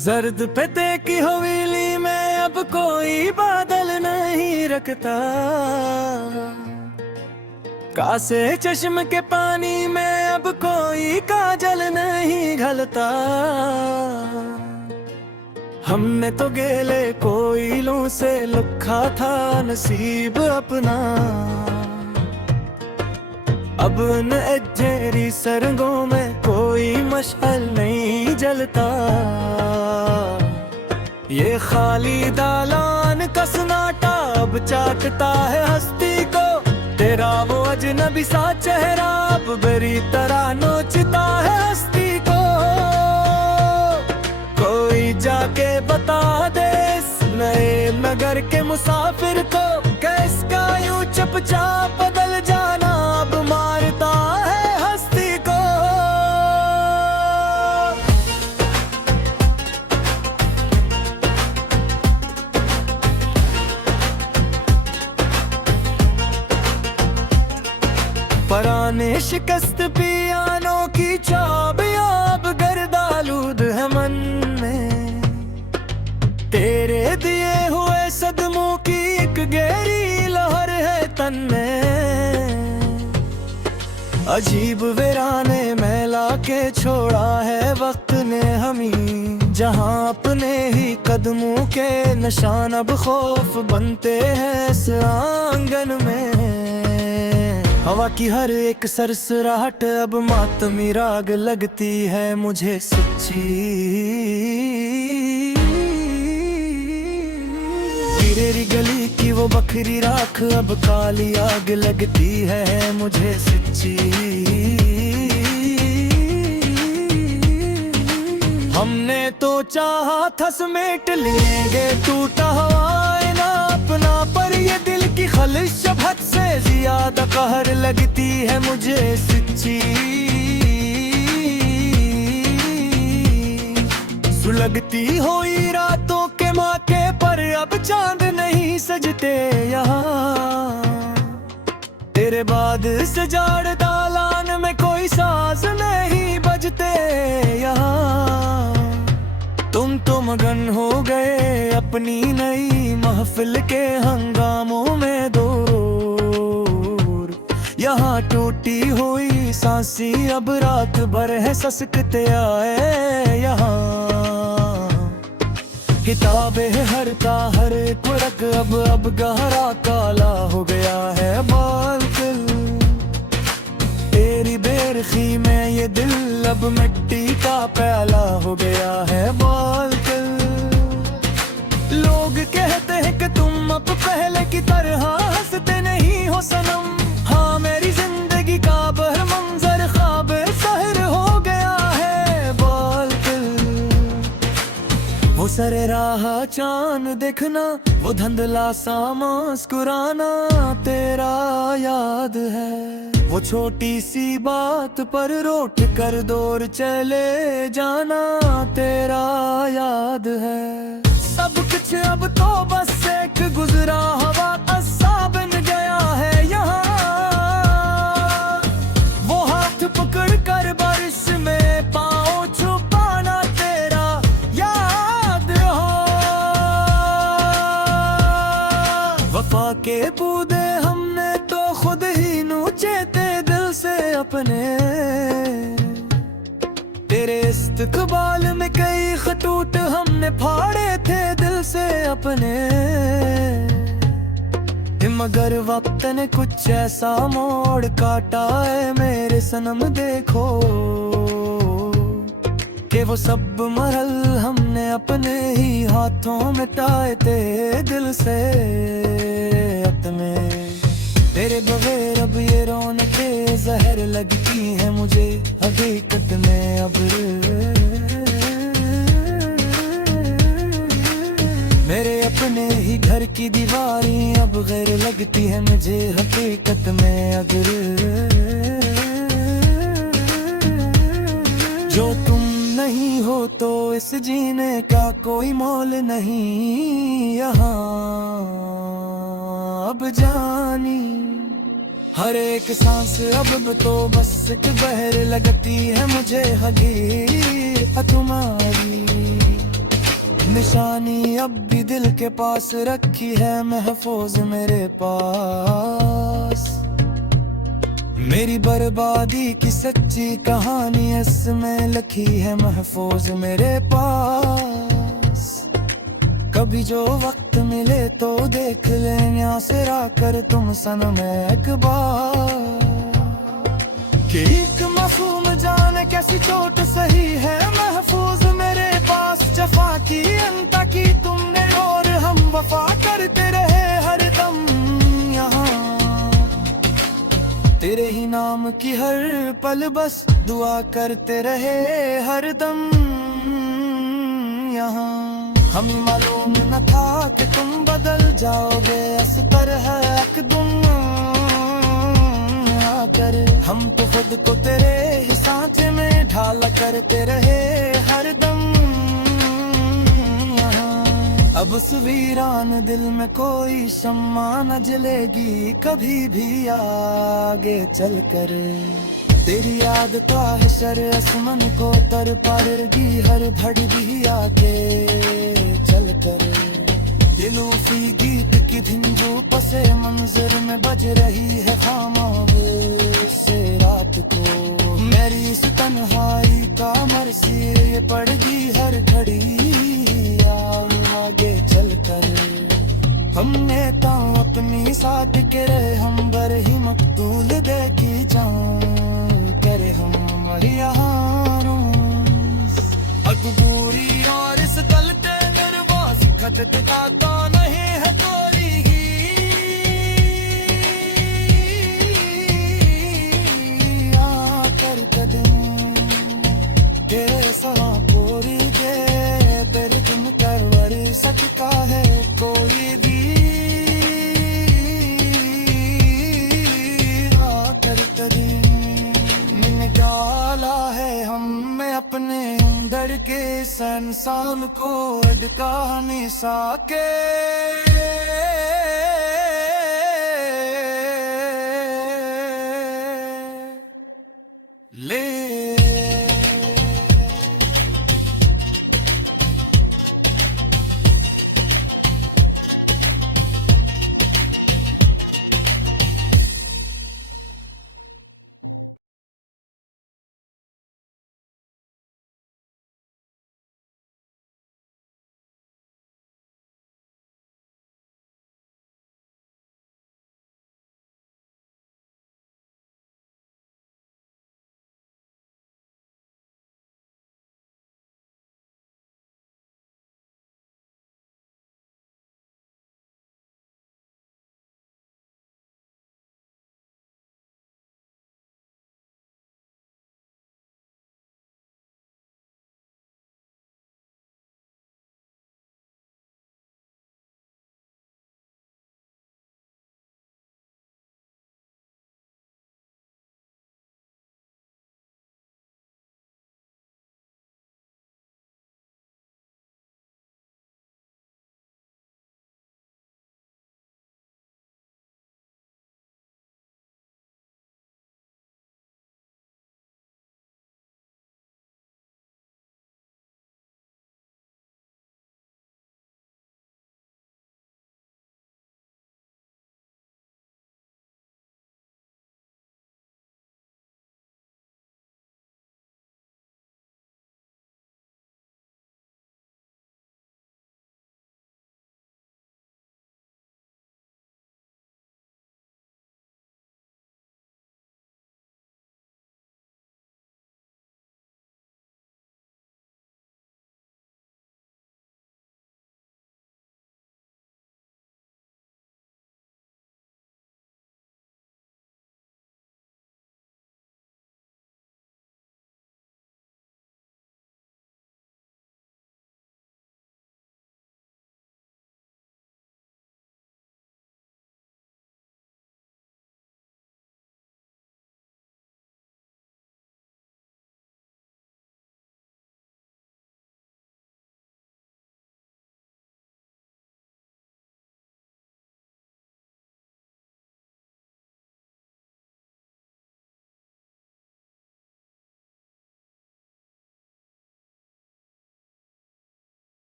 जर्द पते की हवेली में अब कोई बादल नहीं रखता, कासे चश्म के पानी में अब कोई काजल नहीं घलता। हमने तो गेले कोयलों से लिखा था नसीब अपना, अब न अजेरी सरगों में कोई मशाल नहीं जलता। ये खाली दालान का सन्नाटा अब चाटता है हस्ती को, तेरा वो अजनबी सा चेहरा अब बुरी तरह नोचता है हस्ती को। कोई जाके बता दे इस नए नगर के मुसाफिर को, कैसका यूं चुपचाप बदल जाना अब मारता है हस्ती को। पराने शिकस्त पियानों की चाबियां अब गर्दालूद है मन में, तेरे दिए हुए सदमों की एक गहरी लहर है तन में। अजीब वीराने में लाके छोड़ा है वक्त ने हमें, जहां अपने ही कदमों के निशान अब खौफ बनते हैं इस आंगन में। हवा की हर एक सरसराहट अब मातमी राग लगती है मुझे सच्ची। तेरी गली की वो बखरी राख अब काली आग लगती है मुझे सच्ची। हमने तो चाहा था समेट लेंगे टूटा हवाएं ना अपना, पर ये दिल की खलिश शबहत से ज्यादा कहर लगती है मुझे सच्ची। सुलगती हुई रातों के मौके पर अब चांद नहीं सजते यहाँ, तेरे बाद सजाड़ दालान में कोई साज नहीं बजते यहाँ। तुम तो मगन हो गए अपनी नई महफिल के हंगामों में दूर, यहाँ टूटी हुई सांसी अब रात भर है ससकते आए यहाँ। किताबे हरता हर कुड़क अब गहरा काला हो गया है बातिल, तेरी बेरखी में ये दिल अब मिट्टी का प्याला हो गया है बातिल। लोग कहते हैं कि तुम अब पहले की तरह हंसते नहीं हो सनम, हाँ मेरी जिंदगी का बहर मंजर ख्वाब सहर हो गया है बातिल। वो सरे राह चांद देखना, वो धुंधला सा मुस्कुराना तेरा याद है। वो छोटी सी बात पर रोट कर दूर चले जाना तेरा याद है। सब कुछ अब तो बस एक गुजरा हवा का सा बन गया है यहाँ, वो हाथ पकड़ कर बारिश में पाँव छुपाना तेरा याद हो। वफा के बूदे हमने तो खुद ही नोचे थे दिल से अपने, तेरे इस्तकबाल में कई खतूत हमने फाड़े थे दिल से अपने। मगर वक्त ने कुछ ऐसा मोड़ काटा है मेरे सनम देखो, कि वो सब मरहल हमने अपने ही हाथों मिटाए थे दिल से अपने। तेरे बगैर अब ये रौनकें जहर लगती है मुझे हकीकत में अब। मेरे अपने ही घर की दीवारी अब गैर लगती है मुझे हकीकत में अगर। जो तुम नहीं हो तो इस जीने का कोई मोल नहीं यहाँ अब जानी। हर एक सांस अब तो बस एक बहर लगती है मुझे हकीकत तुम्हारी। निशानी अब भी दिल के पास रखी है महफूज मेरे पास। मेरी बर्बादी की सच्ची कहानी इसमें लिखी है महफूज मेरे पास। कभी जो वक्त मिले तो देख लेना सिरा कर तुम सनम एक बार। कि एक मासूम जाने कैसी चोट सही है महफूज मेरे पास। जफा की अंता की तुमने और हम वफा करते रहे हर दम यहाँ। तेरे ही नाम की हर पल बस दुआ करते रहे हर दम यहाँ। हमें मालूम न था कि तुम बदल जाओगे इस तरह एकदम आकर। हम तो खुद को तेरे ही सांचे में ढाल करते रहे हर दम यहाँ। अब उस वीरान दिल में कोई शम्मा न जलेगी कभी भी आगे चलकर। तेरी याद का है शर मन को तर पारेगी हर घड़ी भी आके चलकर। ये लूफी गीत की धुन जो पसे मंजर में बज रही है खामोश से रात को। मेरी इस तन्हाई का मरसी ये पड़गी हर घड़ी आगे चलकर। हमने तो अपनी साथ के रहे हम बर ही मकतूल दे की जान करे हम मरियारों। अकबूरी और इस गलते निर्वास खटक का तो नहीं है कोई आकर कदम तेरे सवा पूरी के तेरे दिन करवरी सकता है कोई भी आकर कदम। मैंने डाला है हम में अपने अंदर के संसार को अटका नहीं सके।